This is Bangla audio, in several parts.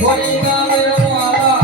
হরি নামের মালা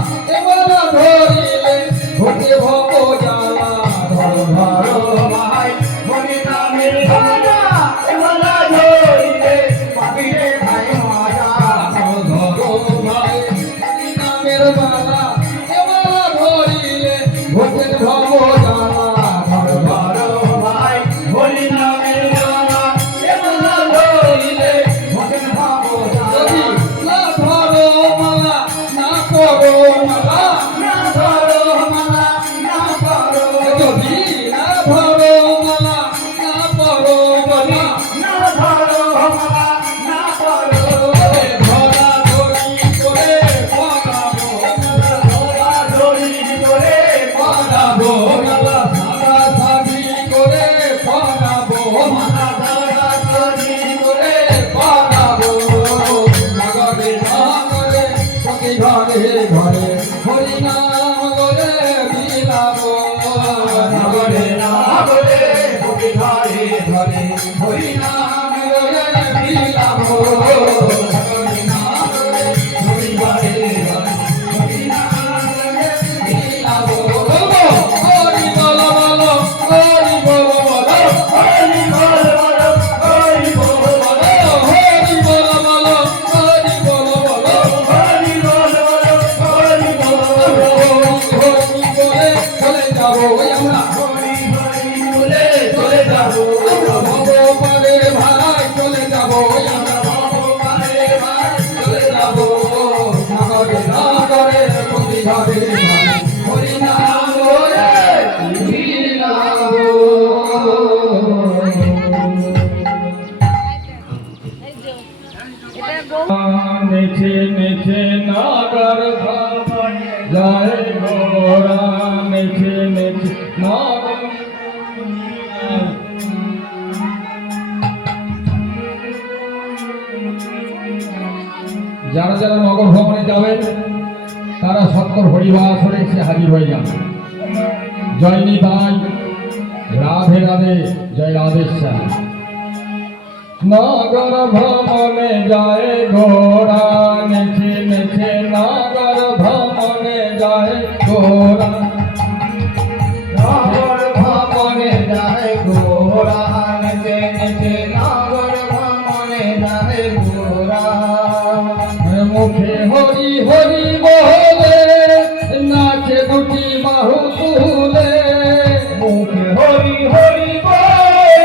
নামের মালা এ মালা ধরিলে ভোগের ভব জ্বালা ধরো ধরো ভাই হরি নামের মালা এ মালা ধরিলে ভোগের ভব যদি না ধরো মালা না করো মালা না ধরো মালা না করো যদি না ধরো মালা না করো মালা না ধরো মালা না করো ধরা ধরি করে পড়াবো ধরা ধরি করে পড়াবো মালা সাদা সাদি করে পড়াবো মালা সাদা সাদি করে পড়াবো নগরে নগরে প্রতি ঘরে ঘরে হরি নাম করে বিলাবো নগরে নগরে প্রতি ঘরে ঘরে হরি নাম করে বিলাবো নগরে নগরে প্রতি ঘরে ঘরে হরি নাম করে বিলাবো হরি বল বল হরি বল বল হরি বল বল হরি বল বল হরি বল বল হরি বল বল হরি বল বল হরি বল হরি বলে চলে যাবো আমরা হরি হরি বলে চলে যাবো আমরা ভগবানের ভাই চলে যাবো আমরা ভগবানের ভাই চলে যাবো নগরে নগরে প্রতি ঘরে ঘরে হরি নাম করে বিলাবো নেচে নেচে নাগর ভাবনে যায় গোরা নেচে নেচে নাগর যারা যারা নগর ভ্রমণে যাবেন তারা সত্তর হরিবাসরে এসে হাজির হয়ে যান। জয় নিতাই, রাধে রাধে, জয় রাধেশ্বর। নগর ভ্রমণে যায় গোরা নেচে নেচে নগর ভ্রমণে যায় গোরা নগর ভ্রমণে যায় গোরা নেচে নেচে নগর ভ্রমণে যায় গোরা মুখে হরি হরি বলে নাচে দুটি বাহু তুলে মুখে হরি হরি বলে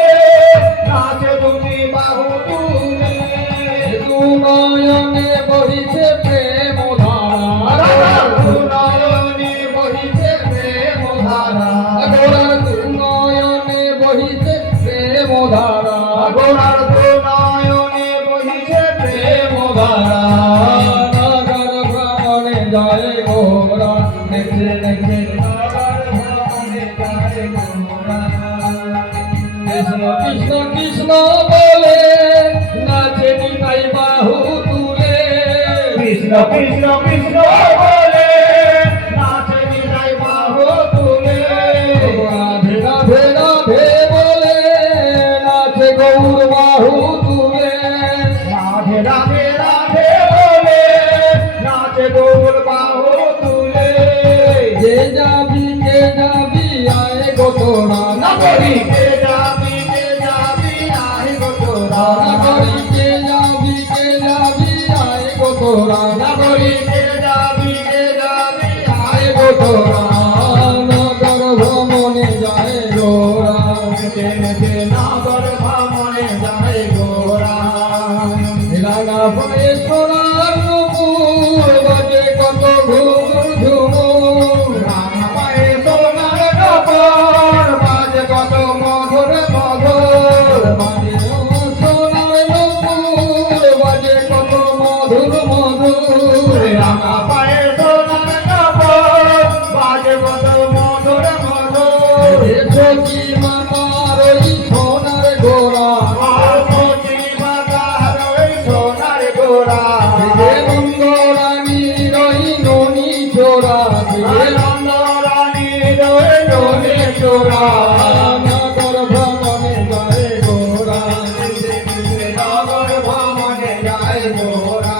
নাচে দুটি বাহু তুলে দুনয়নে বহিছে প্রেম ধারা দুনয়নে বহিছে প্রেম ধারা গোরার দুনয়নে বহিছে প্রেম ধারা গোরার দুনয়নে বহিছে প্রেম ধারা নগর ভ্রমণে যায় গোরা নেচে নেচে নগর ভ্রমণে যায় গোরা কৃষ্ণ কৃষ্ণ কৃষ্ণ বলে নাচে নিতাই বাহু তুলে কৃষ্ণ কৃষ্ণ কৃষ্ণ বলে নাচে নিতাই বাহু তুলে রাধে রাধে রাধে বলে নাচে গৌর বাহু তুলে রাধে রাধে রাধে বলে নাচে গৌর বাহু তুলে যে যাবি আয় গো তোরা নগরী কে যাবি আয় গো তোরা নগরী কে যাবি আয় গো তোরা নগরী কে যাবি আয় গো তোরা নগর ভ্রমণে যায় গোরা নেচে নেচে নগর ভ্রমণে যায় গোরা রাঙা পায়ে সোনার নুপুর বাজে কত ঘুম ঝুমুর রাঙা পায়ে সোনার নুপুর বাজে কত মধুর মধুর বাজে সোনার নুপুর বাজে কত মধুর মধুর রাঙা পায়ে সোনার নুপুর বাজে কত মধুর মধুর সখী মাতার ওই সোনার গোরা সখী মাতার ওই সোনার গোরা নন্দরানী রই ননি চোরা নন্দরানী রই ননি চোরা নগর ভ্রমণে যায় গোরা নগর ভ্রমণে যায় গোরা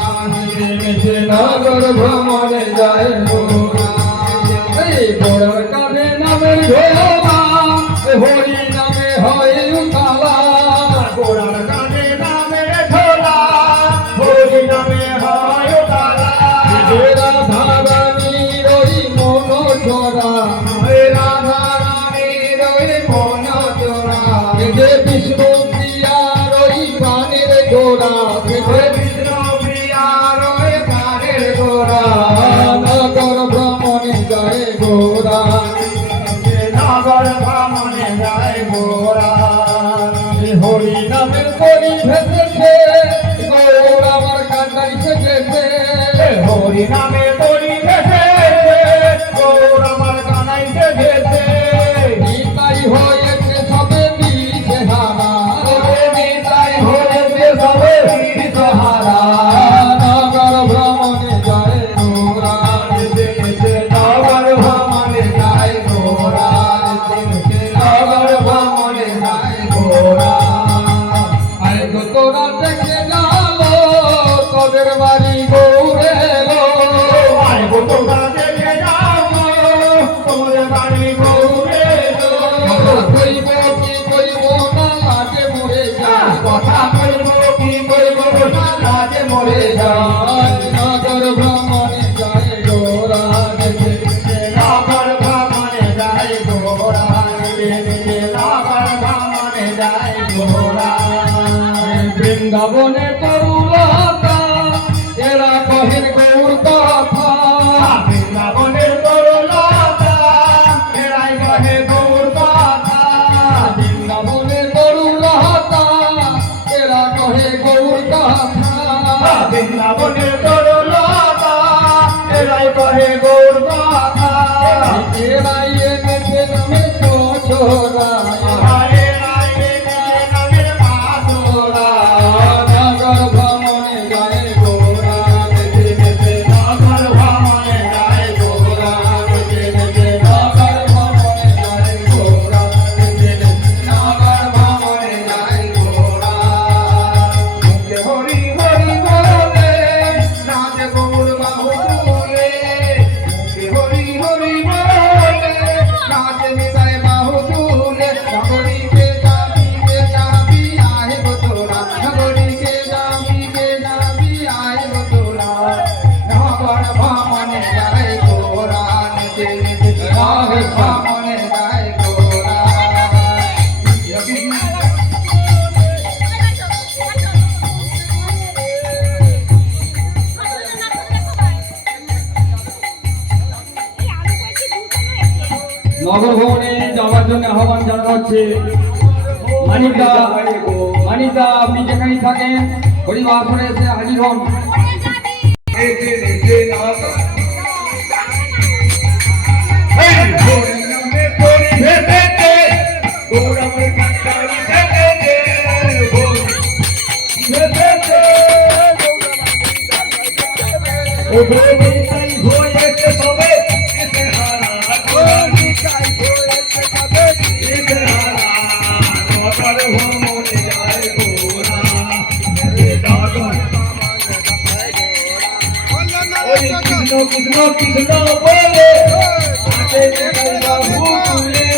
নগর ভ্রমণে যায় গোরা এই গোরার কাঁধে নামের ঝোলা হরি নামে হয় উতালা গোরার কাঁধে নামের ঝোলা হরি নামে হয় উতালা রাধা নামে তরি ভেসে গৌর আমার কানাই সেজেছে নিতাই হয়েছে সবে দিশেহারা নিতাই হয়েছে সবে দিশেহারা নগর ভ্রমণে যায় গোরা নগর ভ্রমণে যায় গোরা নগর ভ্রমণে যায় গোরা আয় গো তোরা দেখে গেলো তোদের বাড়ি গৌরে গো আয় গো তোমরা দেখে যাও তোমাদের বাড়ি গৌরে কথা কইব কি কইব না লাগে মরে যায় কথা কইব কি কইব না লাজে মরে যায় নগর ভ্রমণে যায় গোরা দেখে নগর ভ্রমণে যায় গোরা নগর ভ্রমণে যায় গোরা বৃন্দাবনে তরুলতা এরা কহেন গৌর কথা বৃন্দাবনের তরুলতা এরাই কহে গৌর কথা বৃন্দাবনে তরুলতা এরা কহে গৌর কথা বৃন্দাবনের তরুলতা এরাই কহে গৌর কথা এরাই এনেছে নামে ছোড়া আরে রায়ে নামের মাসোরা নগর ভ্রমণে যায় গোরা দেখে দেখে নগর ভ্রমণে যায় গোরা নগর ভ্রমণে যায় গোরা দেখে দেখে নগর ভ্রমণে যায় গোরা মুখে হরি হরি বলে নাচে গৌর বাহু তুলে মুখে হরি হরি বলে নাচে নিতাই বাহু তুলে নগরীকে যাবি আহে গো তোরা নগরীকে যাবি আহে গো তোরা নগর ভ্রমণে যায় গোরা নিতে নিতে নগর ভ্রমণে যায় গোরা নগর ভবনে যাওয়ার জন্য আহ্বান জানানো হচ্ছে মানিকদা আপনি যেখানে থাকেন হরিবাসরে এসে হাজির হন কৃষ্ণ কৃষ্ণ বলে আগে ভুলে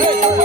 হে